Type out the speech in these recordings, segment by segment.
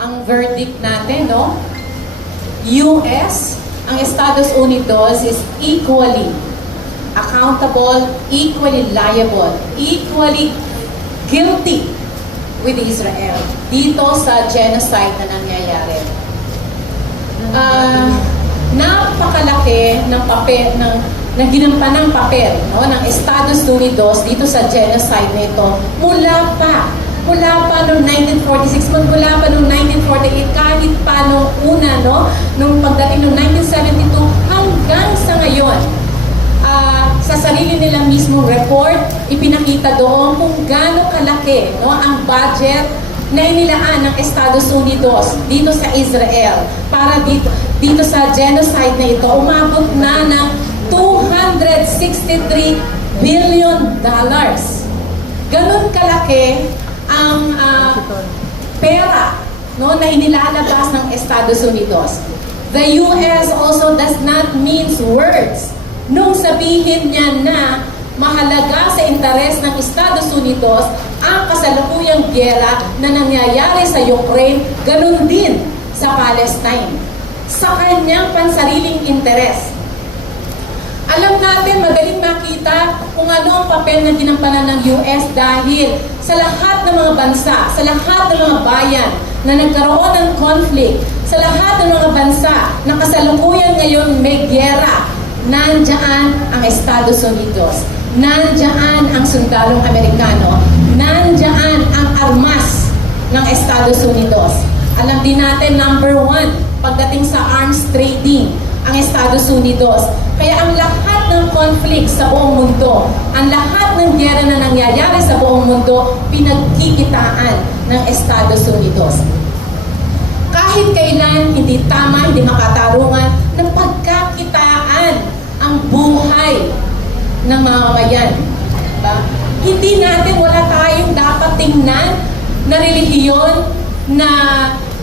ang verdict natin, no? US, ang Estados Unidos is equally accountable, equally liable, equally guilty with Israel dito sa genocide na nangyayari. Napakalaki ng papel ng ginampanang papel, no, ng Estados Unidos dito sa genocide nito mula pa noong 1946, mula pa noong 1948, kahit pa noong una, no, nung pagdating noong 1972 hanggang sa ngayon. Sa sarili nila mismong report, ipinakita doon kung gaano kalaki, no, ang budget na inilaan ng Estados Unidos dito sa Israel para dito sa genocide na ito. Umabot na ng $263 billion. Ganon kalaki ang pera, no, na inilalabas ng Estados Unidos. The US also does not mince words nung sabihin niya na mahalaga sa interes ng Estados Unidos ang kasalukuyang gyera na nangyayari sa Ukraine, ganun din sa Palestine, sa kanyang pansariling interes. Alam natin, madaling makita kung ano ang papel na ginampanan ng US dahil sa lahat ng mga bansa, sa lahat ng mga bayan na nagkaroon ng conflict, sa lahat ng mga bansa na kasalukuyan ngayon may gyera, nandyan ang Estados Unidos, nandyan ang sundalong Amerikano, nandyan ang armas ng Estados Unidos. Alam din natin, number 1, pagdating sa arms trading, ang Estados Unidos. Kaya ang lahat ng conflict sa buong mundo, ang lahat ng gyera na nangyayari sa buong mundo, pinagkikitaan ng Estados Unidos. Kahit kailan, hindi tama, hindi makatarungan, ng pagkakitaan ang buhay ng mga mamayan. Diba? Hindi natin, wala tayong dapat tingnan na relihiyon na,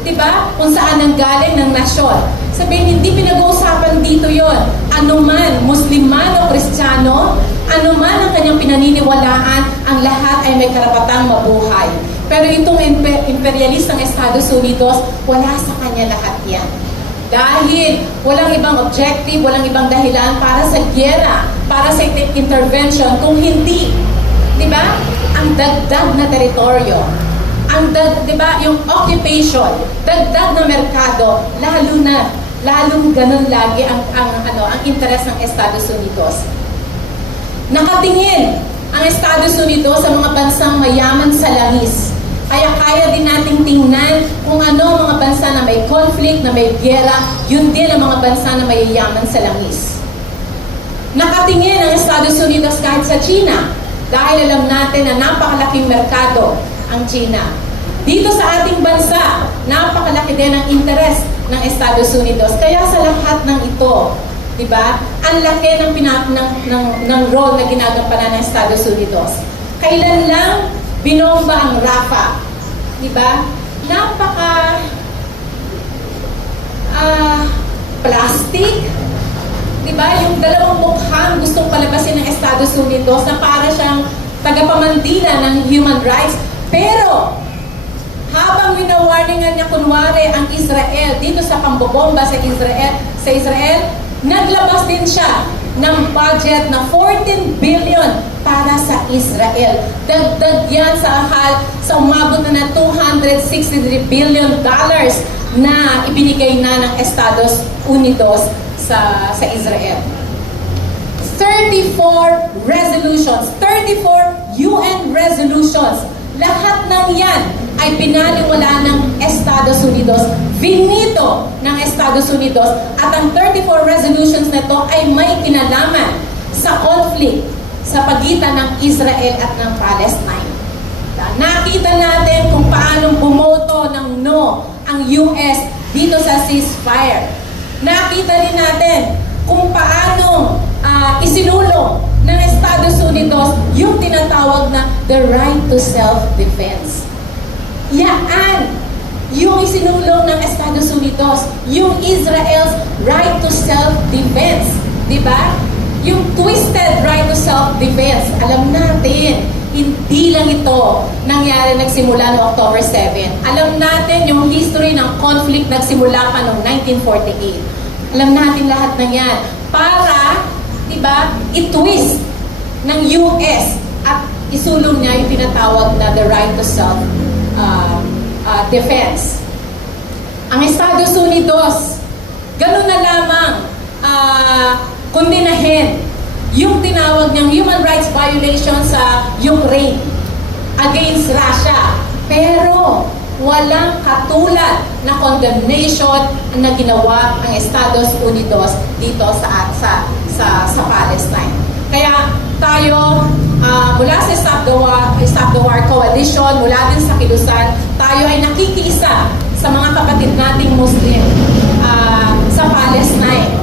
diba, kung saan ang galing ng nasyon. Sabihin, hindi pinag-uusapan dito yon. Ano man, Muslim man o Kristiyano, ano man ang kanyang pinaniniwalaan, ang lahat ay may karapatang mabuhay. Pero itong imperialistang Estados Unidos, wala sa kanya lahat yan. Dahil walang ibang objective, walang ibang dahilan para sa gyera, para sa intervention, kung hindi, di ba, ang dagdag na teritoryo, ang di ba, yung occupation, dagdag na merkado, lalong ganun lagi ang interes ng Estados Unidos. Nakatingin ang Estados Unidos sa mga bansang mayaman sa langis. Kaya kaya din nating tingnan kung ano mga bansa na may conflict, na may gyera, yun din ang mga bansa na mayayaman sa langis. Nakatingin ang Estados Unidos kahit sa China dahil alam natin na napakalaking merkado ang China. Dito sa ating bansa, napakalaki din ang interes ng Estados Unidos. Kaya sa lahat ng ito, di ba, ang laki ng role na ginagampanan ng Estados Unidos. Kailan lang binomba ang Rafah, di ba? Napaka plastic, di ba? Yung dalawang mukhang gustong palabasin ng Estados Unidos na para siyang tagapamandila ng human rights. Pero habang winawarningan niya kunwari ang Israel dito sa pambobomba sa Israel, naglabas din siya ng budget na 14 billion para sa Israel. Dagdag yan sa umabot na 263 billion dollars na ibinigay na ng Estados Unidos sa Israel. 34 resolutions, 34 UN resolutions, lahat ng yan ay pinaliwala ng Estados Unidos, finito ng Estados Unidos, at ang 34 resolutions na ito ay may kinalaman sa conflict sa pagitan ng Israel at ng Palestine. Nakita natin kung paano bumoto ng no ang US dito sa ceasefire. Nakita din natin kung paano isinulong ng Estados Unidos yung tinatawag na the right to self-defense. Yaan yung isinulong ng Estados Unidos, yung Israel's right to self-defense. Diba? Yung twisted right to self-defense. Alam natin, hindi lang ito nangyari nagsimula noong October 7. Alam natin yung history ng conflict nagsimula pa noong 1948. Alam natin lahat ng yan. Para, di ba, i-twist ng US at isulong niya yung tinatawag na the right to self-defense. Ang Estados Unidos, ganun na lamang kondinahin yung tinawag niyang human rights violation sa Ukraine against Russia. Pero walang katulad na condemnation na ginawa ang Estados Unidos dito sa Palestine. Kaya tayo, mula sa Stop the War Coalition, mula din sa Kilusan, tayo ay nakikiisa sa mga kapatid nating Muslim sa Palestine.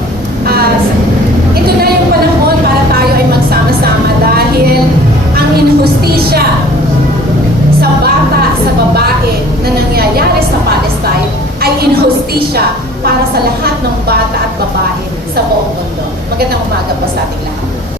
Ito na yung panahon para tayo ay magsama-sama dahil ang inhustisya sa bata, sa babae na nangyayari sa Palestine ay inhustisya para sa lahat ng bata at babae sa buong mundo. Magandang umaga po sa ating lahat.